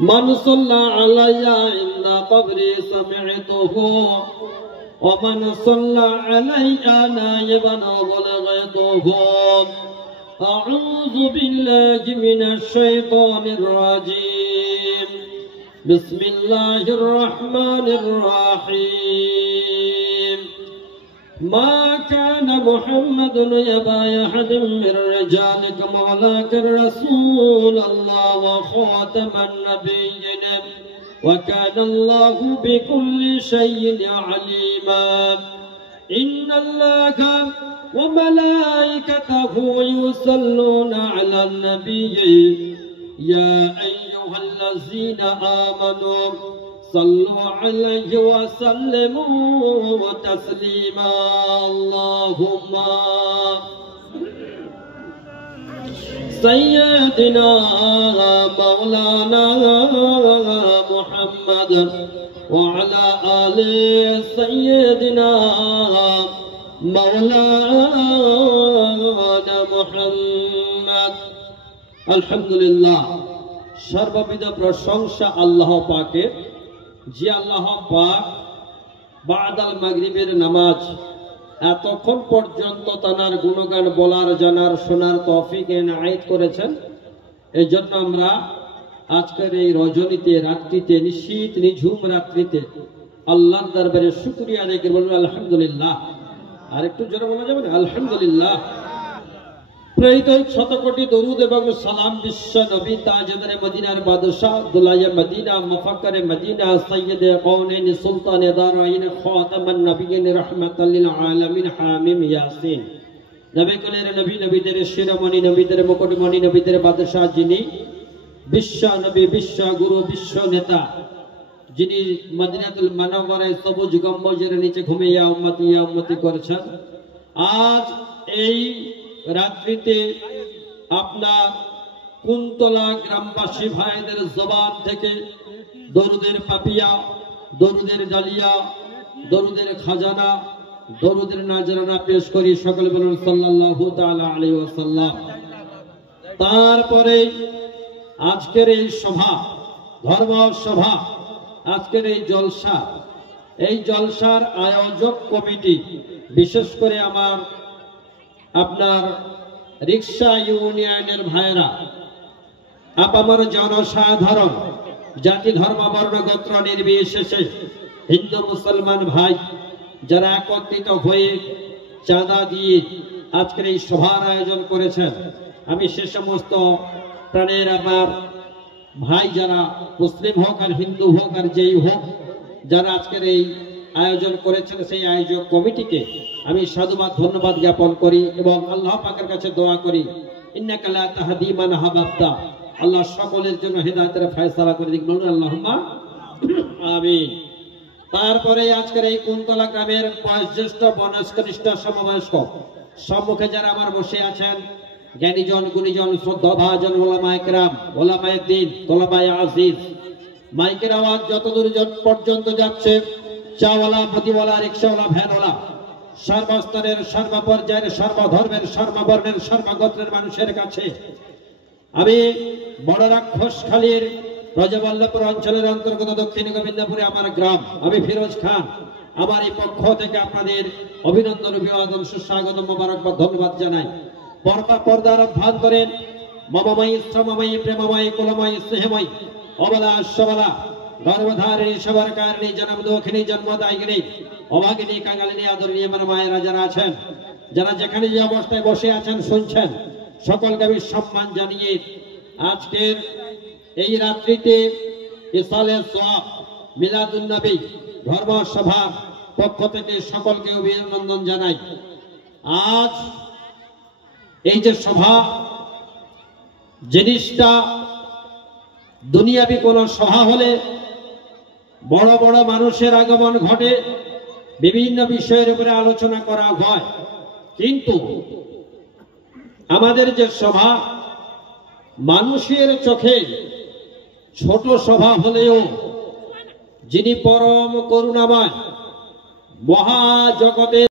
من صلى علي عند قبري سمعته ومن صلى علي نائبا بلغته أعوذ بالله من الشيطان الرجيم بسم الله الرحمن الرحيم ما كان محمد يبا أحد من رجالكم ولكن رسول الله وخاتم النبيين وكان الله بكل شيء عليما إن الله وملائكته يصلون على النبي يا أيها الذين آمنوا صلوا عليه وسلموا تسليما اللهم سيدنا مولانا محمد وعلى آل سيدنا مولانا محمد الحمد لله সর্ববিধ প্রশংসা আল্লাহ পাকের, যে আল্লাহ পাক বাদাল মাগরিবের নামাজ এতক্ষণ পর্যন্ত তানার গুণগান বলার, জানার, শোনার তৌফিক এনায়েত করেছেন। এই জন্য আমরা আজকের এই রজনীতে, রাত্রিতে, নিশীত নিঝুম রাত্রিতে আল্লাহর দরবারে শুকরিয়া আদায় করে বলবো আলহামদুলিল্লাহ। আর একটু জোরে বলা যাবে না? আলহামদুলিল্লাহ। প্রত্যেক শতকোটি দরুদ এবং সালাম বিশ্ব নবী তাজদারে মদিনার বাদশাহ দুলায়ে মদিনা মুফাক্কিরে মদিনা সাইয়্যিদে কওনাইন সুলতানে দারাইন খাতামান নবিয়্যিন রাহমাতাল লিল আলামিন হামিম ইয়াসিন নবী কুলের নবী, নবীদের শিরোমণি, নবীদের মুকুটমণি, নবীদের বাদশাহ, যিনি বিশ্ব নবী, বিশ্ব গুরু, বিশ্ব নেতা, যিনি মদিনাতুল মুনাওয়ারায় সবুজ গম্বুজের নিচে ঘুমিয়ে ইয়া উম্মতি করেছেন। আজ এই রাত্রিতে আপনার কুন্তলা গ্রামবাসী ভাইদের জবান থেকে দরুদের পাপিয়া, দরুদের ডালিয়া, দরুদের খাজানা, দরুদের নাজরানা পেশ করি। সকলে বলুন সাল্লাল্লাহু তাআলা আলাইহি ওয়াসাল্লাম। তারপরে আজকের এই সভা, ধর্ম সভা, আজকের এই জলসা, এই জলসার আয়োজক কমিটি, বিশেষ করে আপনার রিক্সা ইউনিয়নের ভাইরা, আপামর জনসাধারণ, জাতি, ধর্ম, বর্ণ, গোত্র নির্বিশেষে হিন্দু মুসলমান ভাই যারা একত্রিত হয়ে চাঁদা দিয়ে আজকের এই সভার আয়োজন করেছেন, আমি সে সমস্ত প্রাণের আমার ভাই যারা মুসলিম হোক আর হিন্দু হোক আর যেই হোক, যারা আজকের এই আয়োজন করেছেন, সেই আয়োজক কমিটিকে আমি সাধুবাদ, ধন্যবাদ জ্ঞাপন করি এবং আল্লাহ পাকের কাছে দোয়া করি, ইন্নাকা লা তাহদি মান আহবাবতা, আল্লাহ সকলের জন্য হেদায়েতের ফয়সালা করে দিক, বলুন আল্লাহুম্মা আমিন। তারপরে আজকের এই কুন্তলা গ্রামের বয়োজ্যেষ্ঠ, বনস্কনিষ্ঠ, সমবয়স্ক সম্মুখে যারা আমার বসে আছেন, জ্ঞানীজন, গুণীজন, শ্রদ্ধাভাজন, ওলামায়ে কেরাম, ওলামায়ে দ্বীন, তোলাবায়ে আজিজ, মাইকের আওয়াজ যতদূর পর্যন্ত যাচ্ছে, চাওয়ালা, মদিওয়ালা, রিক্সাওয়ালা, ভ্যানওয়ালা, সর্বস্তরের, সর্বপর্যায়ের, সর্বধর্মের, সর্ববর্ণের, সর্বগোত্রের মানুষের কাছে আমি বড় রাক্ষসখালীর ব্রজবল্লভপুর অঞ্চলের অন্তর্গত দক্ষিণ গোবিন্দপুরে আমার গ্রাম, আমি ফিরোজ খান, আমার এই পক্ষ থেকে আপনাদের অভিনন্দন, অভিবাদন, সুস্বাগত, মোবারকবাদ, ধন্যবাদ জানাই। পর্দার অভ্যন্তরের মমময়ী, শ্রমময়ী, প্রেমময়ী, কুলময়ী, স্নেহময়ী, অবলা, সবলা, গর্ভধারিণী, সবার কারিণী, জন্ম দুঃখিনী, জন্মদায়িনী, অভাগিনী, কাঙালিনী, আদরণী আমার মায়েরা যারা আছেন, যারা যেখানে যে অবস্থায় বসে আছেন, শুনছেন, সকলকে আমি সম্মান জানিয়ে আজকের এই রাত্রিতে ইসালে সোয়াব মিলাদুন নবী ধর্ম সভার পক্ষ থেকে সকলকে অভিনন্দন জানাই। আজ এই যে সভা জিনিসটা, দুনিয়াবি কোন সভা হলে বড় বড় মানুষের আগমন ঘটে, বিভিন্ন বিষয়ের উপরে আলোচনা করা হয়, কিন্তু আমাদের যে সভা মানুষের চোখে ছোট সভা হলেও যিনি পরম করুণাময়, মহাজগতের